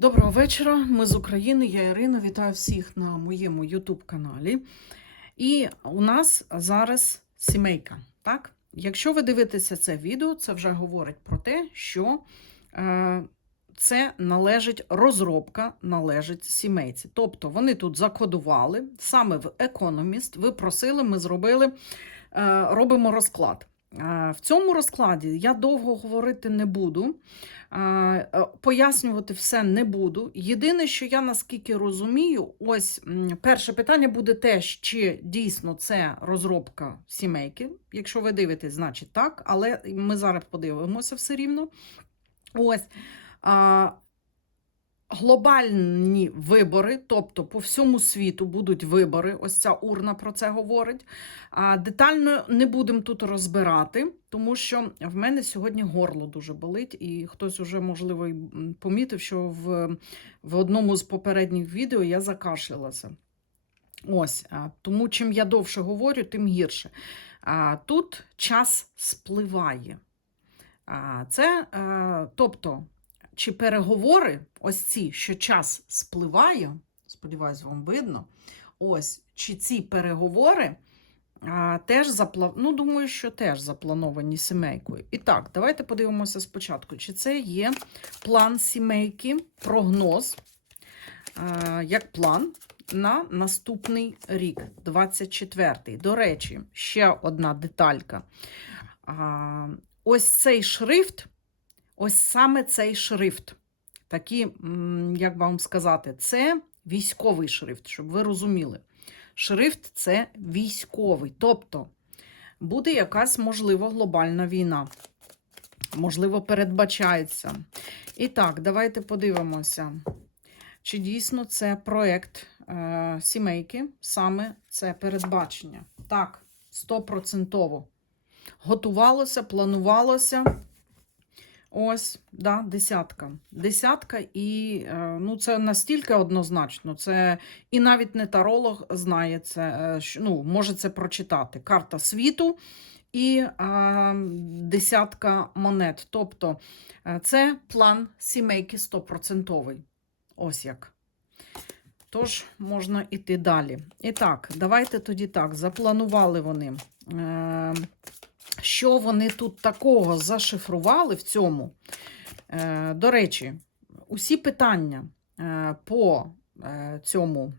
Доброго вечора. Ми з України. Я Ірина. Вітаю всіх на моєму YouTube каналі. І у нас зараз сімейка. Так? Якщо ви дивитеся це відео, це вже говорить про те, що е, це належить розробка, належить сімейці. Тобто вони тут закодували саме в Economist. Ви просили, ми зробили, е, робимо розклад. В цьому розкладі я довго говорити не буду. Е, Пояснювати все не буду. Єдине, що я наскільки розумію, ось перше питання буде те, чи дійсно це розробка сімейки. Якщо ви дивитесь, значить так, але ми зараз подивимося все рівно. Ось. Глобальні вибори, тобто по всьому світу будуть вибори. Ось ця урна про це говорить. А детально не будемо тут розбирати, тому що в мене сьогодні горло дуже болить, і хтось уже, можливо, помітив, що в, в одному з попередніх відео я закашлялася. Ось, тому чим я довше говорю, тим гірше. Тут час спливає. Це, е, тобто, чи переговори, ось ці, що час спливає, сподіваюсь, вам видно. Ось, чи ці переговори а, теж запла... ну, думаю, що теж заплановані сімейкою. І так, давайте подивимося спочатку, чи це є план сімейки, прогноз, а, як план на наступний рік, 24-й. До речі, ще одна деталька. А, ось цей шрифт, ось саме цей шрифт. Такі, як вам сказати, це військовий шрифт, щоб ви розуміли. Шрифт це військовий. Тобто буде якась, можливо, глобальна війна. Можливо, передбачається. І так, давайте подивимося, чи дійсно це проєкт е, сімейки, саме це передбачення. Так, стопроцентово. Готувалося, планувалося. Ось, да, десятка. Десятка, і е, ну, це настільки однозначно. Це і навіть не таролог знає це, е, ну, може це прочитати. Карта світу і е, десятка монет. Тобто це план сімейки стопроцентовий. Ось як. Тож можна йти далі. І так, давайте тоді так. Запланували вони. Що вони тут такого зашифрували в цьому? Е, До речі, усі питання е, по е, цьому,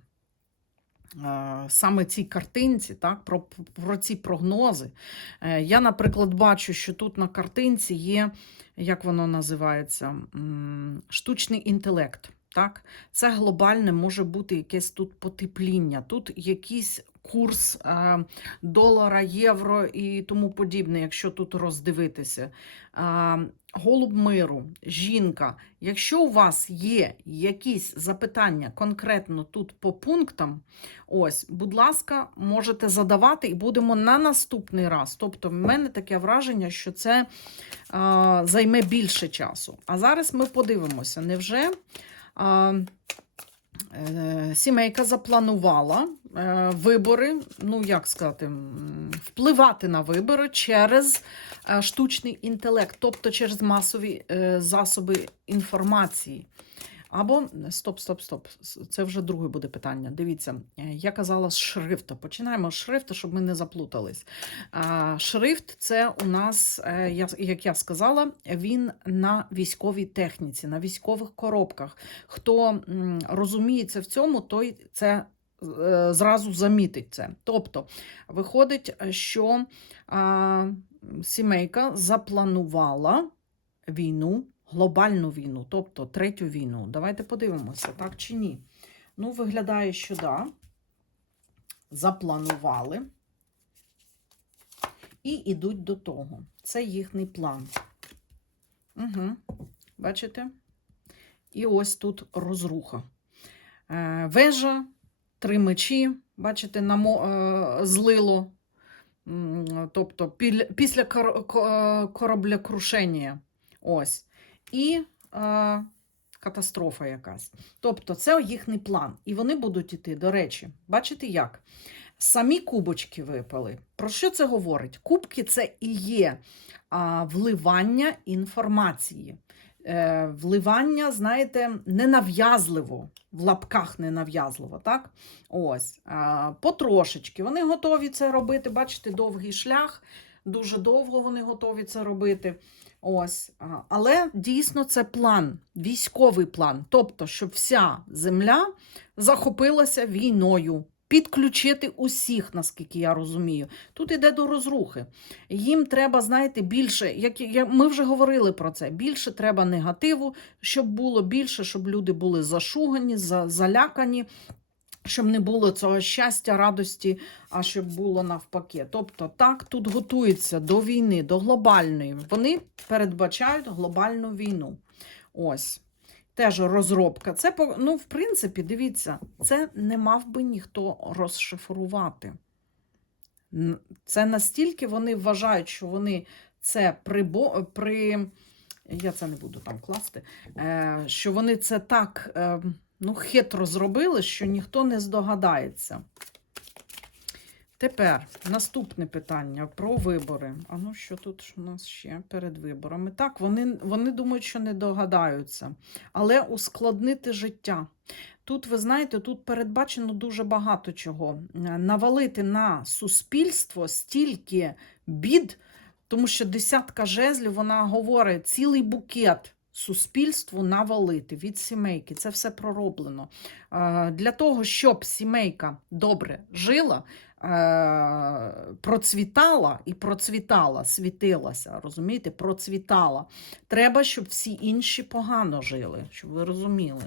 саме цій картинці, так, про, про ці прогнози. Я, наприклад, бачу, що тут на картинці є, як воно називається, штучний інтелект. Так? Це глобальне може бути якесь тут потепління, тут якийсь курс долара, євро і тому подібне, якщо тут роздивитися. Голуб миру, жінка. Якщо у вас є якісь запитання конкретно тут по пунктам, ось, будь ласка, можете задавати і будемо на наступний раз. Тобто, в мене таке враження, що це е, займе більше часу. А зараз ми подивимося, невже. Е, Сімейка запланувала е, вибори, ну як сказати, впливати на вибори через е, штучний інтелект, тобто через масові е, засоби інформації. Або стоп, стоп, стоп. Це вже друге буде питання. Дивіться, е, я казала з шрифта. Починаємо з шрифта, щоб ми не заплутались. Шрифт це у нас, е, як я сказала, він на військовій техніці, на військових коробках. Хто розуміється в цьому, той це е, зразу замітить це. Тобто, виходить, що а, сімейка запланувала війну, глобальну війну, тобто третю війну. Давайте подивимося, так чи ні. Ну, виглядає, що да. Запланували. І йдуть до того. Це їхній план. Угу. Бачите? І ось тут розруха. Е, Вежа, три мечі, бачите, намо, е, злило. Тобто після кор- ко- кораблекрушення. Ось. І е, катастрофа якась. Тобто, це їхній план. І вони будуть іти, до речі, бачите як? Самі кубочки випали. Про що це говорить? Кубки це і є а, вливання інформації. е, вливання, знаєте, ненав'язливо, в лапках ненав'язливо, так? Ось, е, потрошечки. Вони готові це робити. Бачите, довгий шлях, дуже довго вони готові це робити. Ось, але дійсно це план, військовий план. Тобто, щоб вся земля захопилася війною. Підключити усіх, наскільки я розумію. Тут іде до розрухи. Їм треба, знаєте, більше, як, як ми вже говорили про це, більше треба негативу, щоб було більше, щоб люди були зашугані, за, залякані, щоб не було цього щастя, радості, а щоб було навпаки. Тобто, так, тут готуються до війни, до глобальної. Вони передбачають глобальну війну. Ось. Теж розробка. Це, ну, в принципі, дивіться, це не мав би ніхто розшифрувати. Це настільки вони вважають, що вони це прибо... при. Я це не буду там класти. Е, що вони це так е, ну, хитро зробили, що ніхто не здогадається. Тепер наступне питання про вибори. А ну що тут у нас ще перед виборами? Так, вони, вони думають, що не догадаються, але ускладнити життя. Тут, ви знаєте, тут передбачено дуже багато чого. Навалити на суспільство стільки бід, тому що десятка жезлів вона говорить цілий букет суспільству навалити від сімейки. Це все пророблено. Е, Для того, щоб сімейка добре жила, е, процвітала і процвітала, світилася, розумієте, процвітала. Треба, щоб всі інші погано жили, щоб ви розуміли.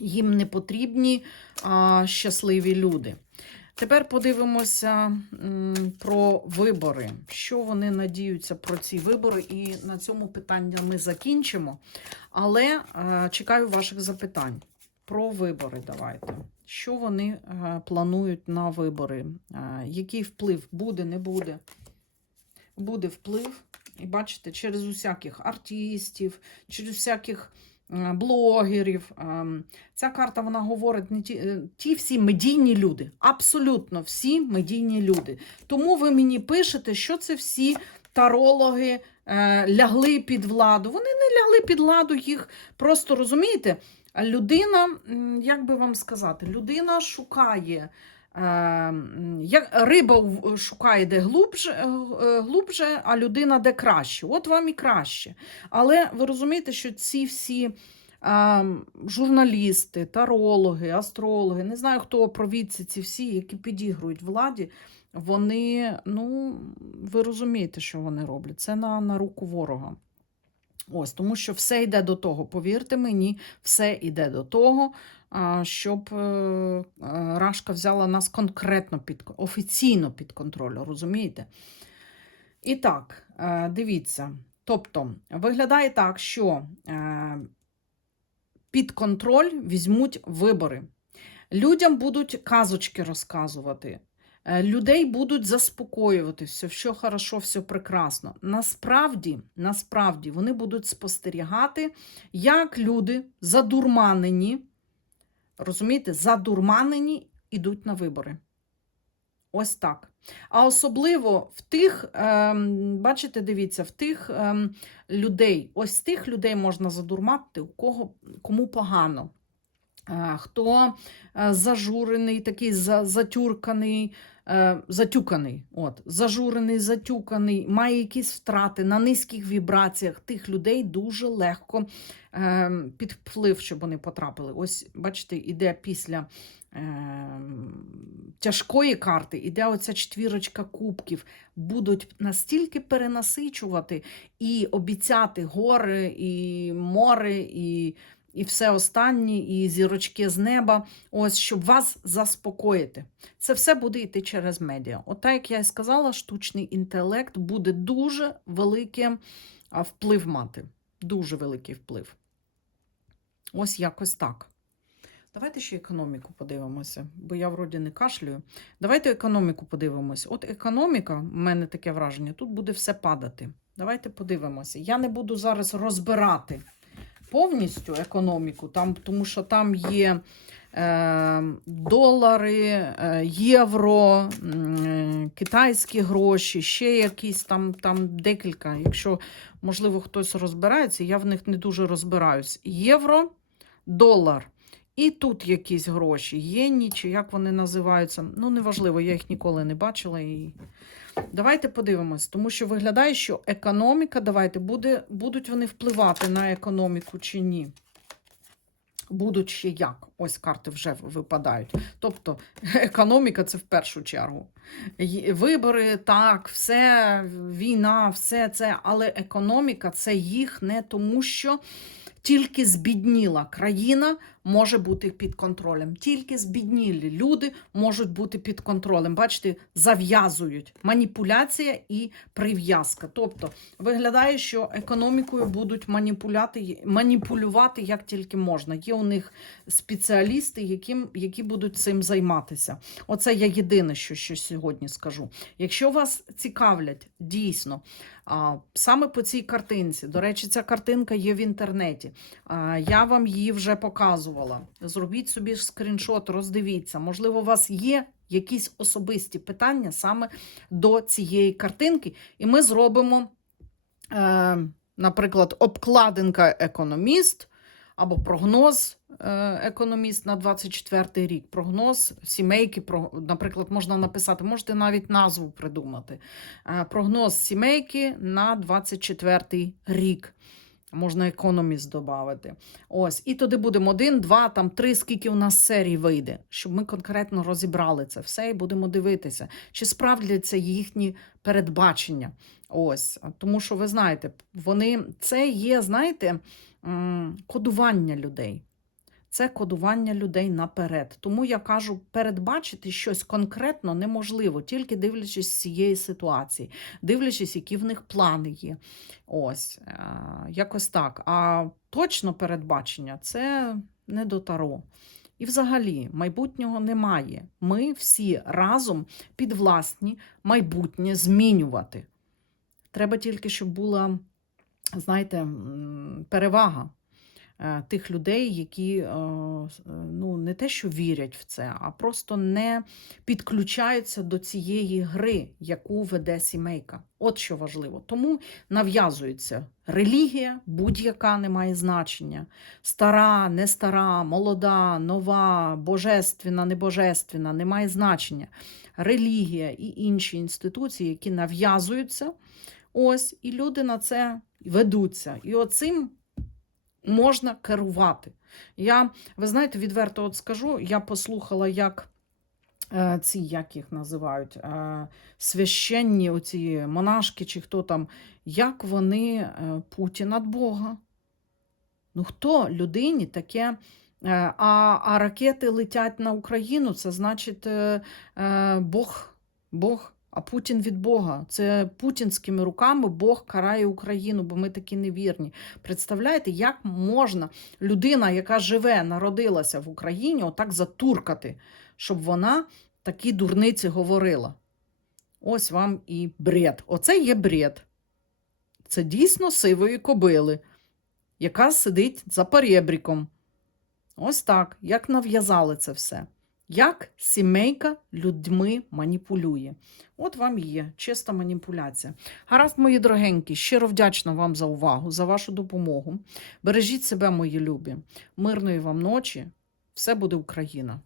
Їм не потрібні а, щасливі люди. Тепер подивимося про вибори. Що вони надіються про ці вибори? І на цьому питання ми закінчимо. Але е, чекаю ваших запитань про вибори. Давайте. Що вони е, планують на вибори? Е, який вплив буде, не буде? Буде вплив. І бачите, через усяких артистів, через всяких е, блогерів. Ем, Ця карта вона говорить не ті, е, ті всі медійні люди, абсолютно всі медійні люди. Тому ви мені пишете, що це всі тарологи е, лягли під владу. Вони не лягли під владу, їх просто розумієте. Людина, як би вам сказати, людина шукає. Е, Як риба шукає де глубже, е, е, глубже, а людина де краще. От вам і краще. Але ви розумієте, що ці всі а, журналісти, тарологи, астрологи, не знаю, хто провідці ці всі, які підігрують владі, вони, ну, ви розумієте, що вони роблять. Це на, на руку ворога. Ось, тому що все йде до того, повірте мені, все йде до того, щоб е, е, Рашка взяла нас конкретно під офіційно під контроль, розумієте? І так, е, дивіться. Тобто, виглядає так, що під контроль візьмуть вибори. Людям будуть казочки розказувати. Е, Людей будуть заспокоювати, все, все хорошо, все прекрасно. Насправді, насправді вони будуть спостерігати, як люди задурманені, розумієте, задурманені йдуть на вибори. Ось так. А особливо в тих, ем, бачите, дивіться, в тих ем, людей, ось тих людей можна задурмати, у кого кому погано. Е, Хто е, зажурений, такий за- затюрканий, е, затюканий, от, зажурений, затюканий, має якісь втрати на низьких вібраціях, тих людей дуже легко е, під вплив, щоб вони потрапили. Ось, бачите, іде після е, тяжкої карти, іде оця четвірочка кубків, будуть настільки перенасичувати і обіцяти гори, і море, і, і все останнє, і зірочки з неба, ось щоб вас заспокоїти. Це все буде йти через медіа. От так, як я і сказала, штучний інтелект буде дуже великий вплив мати. Дуже великий вплив. Ось якось так. Давайте ще економіку подивимося, бо я вроді не кашлюю. Давайте економіку подивимося. От економіка, в мене таке враження, тут буде все падати. Давайте подивимося. Я не буду зараз розбирати повністю економіку, там, тому що там є е, долари, е, євро, е, китайські гроші, ще якісь там, там декілька. Якщо, можливо, хтось розбирається, я в них не дуже розбираюсь. Євро, долар. І тут якісь гроші, єні, чи як вони називаються. Ну, неважливо, я їх ніколи не бачила. І... Давайте подивимось, тому що виглядає, що економіка, давайте, буде, будуть вони впливати на економіку чи ні. Будуть ще як. Ось карти вже випадають. Тобто економіка це в першу чергу. Вибори, так, все, війна, все це, але економіка це їх не тому, що тільки збідніла країна може бути під контролем. Тільки збіднілі люди можуть бути під контролем. Бачите, зав'язують маніпуляція і прив'язка. Тобто виглядає, що економікою будуть маніпуляти, маніпулювати як тільки можна. Є у них спеціалісти, яким, які будуть цим займатися. Оце я єдине, що, що сьогодні скажу. Якщо вас цікавлять дійсно. Саме по цій картинці. До речі, ця картинка є в інтернеті. Я вам її вже показувала. Зробіть собі скріншот, роздивіться. Можливо, у вас є якісь особисті питання саме до цієї картинки, і ми зробимо, е, наприклад, обкладинка економіст або прогноз е, економіст на 24 рік. Прогноз сімейки, наприклад, можна написати, можете навіть назву придумати. Е, Прогноз сімейки на 24 рік. Можна економіст додати. Ось, і туди будемо один, два, там три, скільки у нас серій вийде, щоб ми конкретно розібрали це все і будемо дивитися, чи справдяться їхні передбачення. Ось, тому що ви знаєте, вони це є, знаєте, кодування людей. Це кодування людей наперед. Тому я кажу, передбачити щось конкретно неможливо, тільки дивлячись цієї ситуації, дивлячись, які в них плани є. Ось, е, якось так. А точно передбачення це не до таро. І взагалі майбутнього немає. Ми всі разом підвласні майбутнє змінювати. Треба тільки, щоб була, знаєте, перевага тих людей, які е, е, ну, не те, що вірять в це, а просто не підключаються до цієї гри, яку веде сімейка. От що важливо. Тому нав'язується релігія, будь-яка не має значення. Стара, не стара, молода, нова, божественна, небожественна, не має значення. Релігія і інші інституції, які нав'язуються, ось, і люди на це ведуться. І оцим можна керувати. Я, ви знаєте, відверто от скажу, я послухала, як е, ці, як їх називають, е, священні оці монашки чи хто там, як вони е, Путін від Бога. Ну хто людині таке? А, а ракети летять на Україну, це значить Бог, Бог, а Путін від Бога. Це путінськими руками Бог карає Україну, бо ми такі невірні. Представляєте, як можна людина, яка живе, народилася в Україні, отак затуркати, щоб вона такі дурниці говорила. Ось вам і бред. Оце є бред. Це дійсно сивої кобили, яка сидить за порєбріком. Ось так, як нав'язали це все. Як сімейка людьми маніпулює. От вам є чиста маніпуляція. Гаразд, мої дорогенькі, щиро вдячна вам за увагу, за вашу допомогу. Бережіть себе, мої любі. Мирної вам ночі. Все буде Україна!